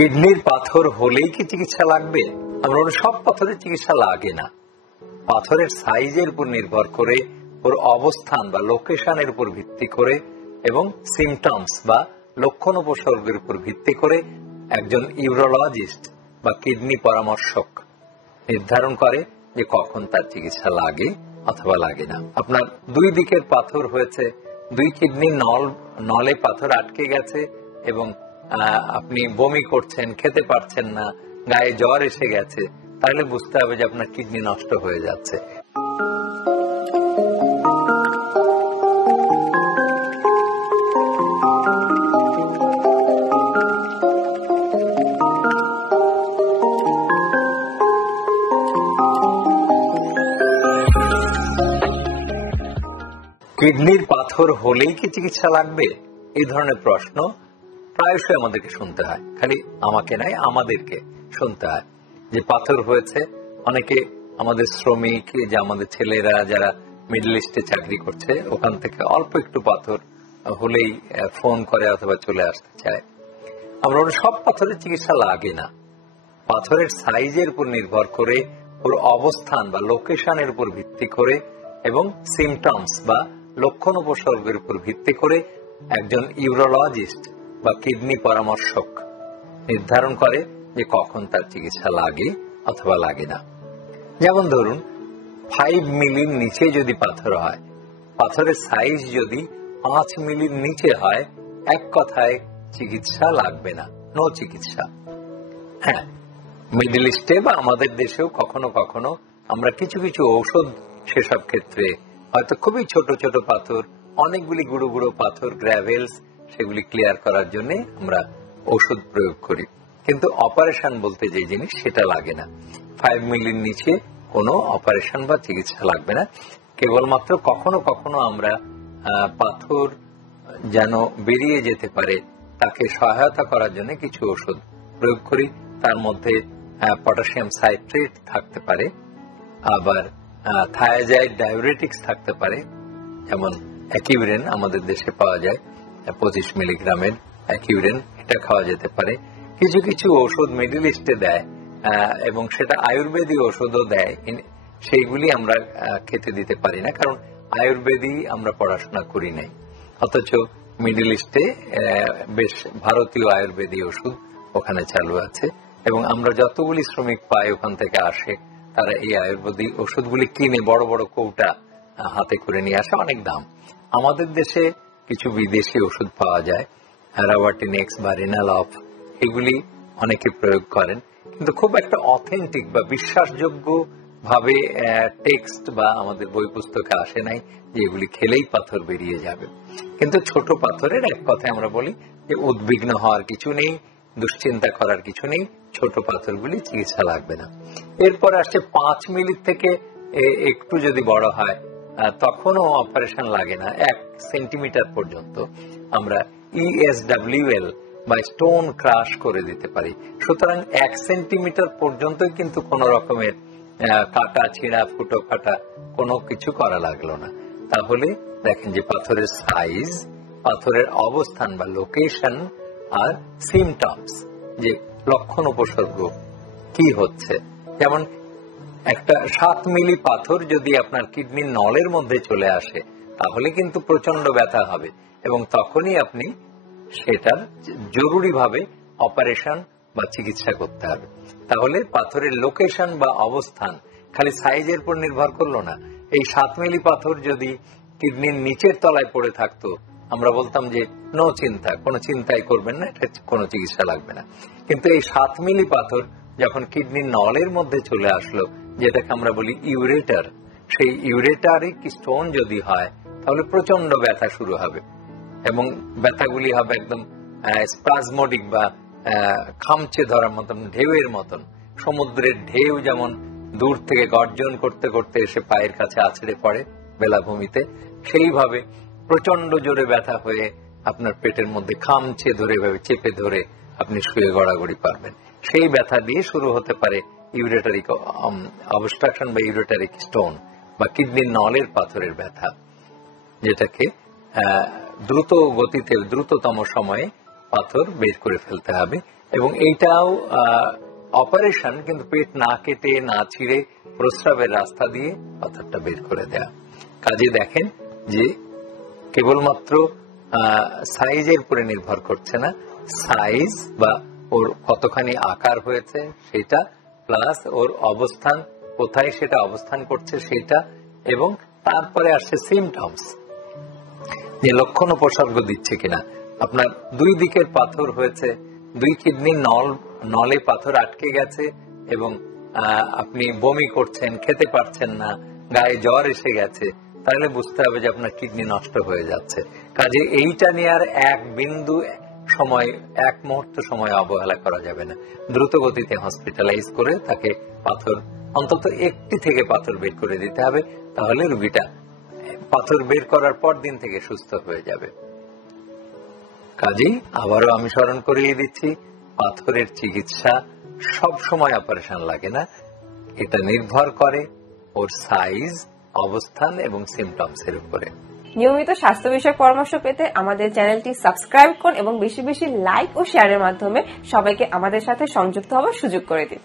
কিডনির পাথর হলেই কি চিকিৎসা লাগবে? আমরা বলি সব পাথরের চিকিৎসা লাগে না। পাথরের সাইজের উপর নির্ভর করে, ওর অবস্থান বা লোকেশনের উপর ভিত্তি করে এবং সিমটমস বা লক্ষণ উপসর্গের উপর ভিত্তি করে একজন ইউরোলজিস্ট বা কিডনি পরামর্শক নির্ধারণ করে যে কখন তার চিকিৎসা লাগে অথবা লাগে না। আপনার দুই দিকের পাথর হয়েছে, দুই কিডনির নলে পাথর আটকে গেছে এবং আপনি বমি করছেন, খেতে পারছেন না, গায়ে জ্বর এসে গেছে, তাহলে বুঝতে হবে যে আপনার কিডনি নষ্ট হয়ে যাচ্ছে। কিডনির পাথর হলেই কি চিকিৎসা লাগবে? এই ধরনের প্রশ্ন প্রায়শই আমাদেরকে শুনতে হয়। খালি আমাকে নয়, আমাদেরকে শুনতে হয় যে পাথর হয়েছে। অনেকে আমাদের শ্রমিক, যে আমাদের ছেলেরা যারা মিডল ইস্টে চাকরি করছে, ওখান থেকে অল্প একটু পাথর হলেই ফোন করে অথবা চলে আসতে চায়। আমরা সব পাথরের চিকিৎসা লাগে না। পাথরের সাইজের উপর নির্ভর করে, ওর অবস্থান বা লোকেশনের উপর ভিত্তি করে এবং সিমটমস বা লক্ষণ উপসর্গের উপর ভিত্তি করে একজন ইউরোলজিস্ট বা কিডনি পরামর্শক নির্ধারণ করে যে কখন তার চিকিৎসা লাগে অথবা লাগে না। যেমন ধরুন 5 মিলির নিচে যদি পাথর হয়, পাথরের সাইজ যদি 5 মিলির নিচে হয়, এক কথায় চিকিৎসা লাগবে না, নো চিকিৎসা। হ্যাঁ, মিডল ইস্টে বা আমাদের দেশেও কখনো কখনো আমরা কিছু কিছু ঔষধ সেসব ক্ষেত্রে, হয়তো খুবই ছোট ছোট পাথর, অনেকগুলি গুঁড়ো গুঁড়ো পাথর, গ্র্যাভেলস, সেগুলি ক্লিয়ার করার জন্য আমরা ওষুধ প্রয়োগ করি। কিন্তু অপারেশন বলতে যে জিনিস, সেটা লাগে না। 5 মিলির নিচে কোনো অপারেশন বা চিকিৎসা লাগবে না। কেবলমাত্র কখনো কখনো আমরা পাথর যেন বেরিয়ে যেতে পারে তাকে সহায়তা করার জন্য কিছু ওষুধ প্রয়োগ করি। তার মধ্যে পটাশিয়াম সাইট্রেট থাকতে পারে, আবার থায়াজাইড ডায়োরেটিক্স থাকতে পারে, যেমন অ্যাকিউরেন আমাদের দেশে পাওয়া যায় 25 মিলিগ্রামের অ্যাকিউরেন, এটা খাওয়া যেতে পারে। কিছু কিছু ওষুধ মিডল ইস্টে দেয় এবং সেটা আয়ুর্বেদিক ওষুধও দেয়, সেইগুলি আমরা খেতে দিতে পারি না, কারণ আয়ুর্বেদই আমরা পড়াশোনা করি নাই। অথচ মিডল ইস্টে বেশ ভারতীয় আয়ুর্বেদিক ওষুধ ওখানে চালু আছে এবং আমরা যতগুলি শ্রমিক পাই ওখান থেকে আসে, তারা এই আয়ুর্বেদিক ওষুধগুলি কিনে বড় বড় কৌটা হাতে করে নিয়ে আসে, অনেক দাম। আমাদের দেশে কিছু বিদেশি ওষুধ পাওয়া যায়, রাভাটিনেক্স বা রিনালফ, এগুলি অনেকে প্রয়োগ করেন, কিন্তু খুব একটা অথেন্টিক বা বিশ্বাসযোগ্য ভাবে টেক্সট বা আমাদের বই পুস্তকে আসে নাই যে এগুলি খেলেই পাথর বেরিয়ে যাবে। কিন্তু ছোট পাথরের এক কথায় আমরা বলি যে উদ্বিগ্ন হওয়ার কিছু নেই, দুশ্চিন্তা করার কিছু নেই, ছোট পাথরগুলি চিকিৎসা লাগবে না। এরপর আসছে 5 মিলি থেকে একটু যদি বড় হয়, তখনও অপারেশন লাগে না। 1 সেন্টিমিটার পর্যন্ত আমরা ESWL বা স্টোন ক্রাশ করে দিতে পারি। সুতরাং 1 সেন্টিমিটার পর্যন্ত কিন্তু কোন রকমের কাটা ছিঁড়া ফুটো ফাটা কোনো কিছু করা লাগলো না। তাহলে দেখেন যে পাথরের সাইজ, পাথরের অবস্থান বা লোকেশন আর সিমটমস, যে লক্ষণ উপসর্গ কি হচ্ছে। যেমন একটা 7 মিলি পাথর যদি আপনার কিডনির নলের মধ্যে চলে আসে, তাহলে কিন্তু প্রচন্ড ব্যথা হবে এবং তখনই আপনি সেটার জরুরিভাবে অপারেশন বা চিকিৎসা করতে হবে। তাহলে পাথরের লোকেশন বা অবস্থান খালি সাইজের উপর নির্ভর করলো না। এই 7 মিলি পাথর যদি কিডনির নিচের তলায় পড়ে থাকতো, আমরা বলতাম যে নো চিন্তা, কোনো চিন্তাই করবেন না, এটা কোনো চিকিৎসা লাগবে না। কিন্তু এই 7 মিলি পাথর যখন কিডনির নলের মধ্যে চলে আসলো, যেটাকে আমরা বলি ইউরেটার, সেই ইউরেটারিক স্টোন যদি হয়, তাহলে প্রচন্ড ব্যথা শুরু হবে এবং ব্যথাগুলি হবে একদম স্পাজমোডিক বা খামচে ধরার মতন, ঢেউয়ের মতন। সমুদ্রের ঢেউ যেমন দূর থেকে গর্জন করতে করতে এসে পায়ের কাছে আছড়ে পড়ে বেলাভূমিতে, সেইভাবে প্রচন্ড জোরে ব্যথা হয়ে আপনার পেটের মধ্যে খামচে ধরে, চেপে ধরে আপনি শুয়ে গড়াগড়ি পারবেন। সেই ব্যথা দিয়ে শুরু হতে পারে ইউরেটারিক অবস্ট্রাকশন বা ইউরেটারিক স্টোন বা কিডনির নলের পাথরের ব্যথা, যেটাকে দ্রুত গতিতে দ্রুততম সময়ে পাথর বের করে ফেলতে হবে। এবং এইটাও অপারেশন, কিন্তু পেট না কেটে না ছিঁড়ে প্রস্রাবের রাস্তা দিয়ে পাথরটা বের করে দেয়া। কাজে দেখেন যে কেবলমাত্র সাইজের উপরে নির্ভর করছে না, সাইজ বা ওর কতখানি আকার হয়েছে সেটা, প্লাস ওর অবস্থান কোথায় সেটা অবস্থান করছে সেটা, এবং তারপরে আসছে সিমটমস, যে লক্ষণ উপসর্গ দিচ্ছে কিনা। আপনার দুই দিকের পাথর হয়েছে, দুই কিডনির নলে পাথর আটকে গেছে এবং আপনি বমি করছেন, খেতে পারছেন না, গায়ে জ্বর এসে গেছে, তাহলে বুঝতে হবে যে আপনার কিডনি নষ্ট হয়ে যাচ্ছে। কাজে এইটা নিয়ে আর এক বিন্দু সময়, এক মুহূর্ত সময় অবহেলা করা যাবে না। দ্রুত গতিতে হসপিটালাইজ করে তাকে পাথর, অন্তত একটি থেকে পাথর বের করে দিতে হবে, তাহলে রোগীটা পাথর বের করার পর দিন থেকে সুস্থ হয়ে যাবে। কাজেই আবারও আমি স্মরণ করিয়ে দিচ্ছি, পাথরের চিকিৎসা সব সময় অপারেশন লাগে না, এটা নির্ভর করে ওর সাইজ, অবস্থান এবং সিমটমস এর উপরে। নিয়মিত স্বাস্থ্য বিষয়ক পরামর্শ পেতে আমাদের চ্যানেলটি সাবস্ক্রাইব করুন এবং বেশি বেশি লাইক ও শেয়ারের মাধ্যমে সবাইকে আমাদের সাথে সংযুক্ত হওয়ার সুযোগ করে দিন।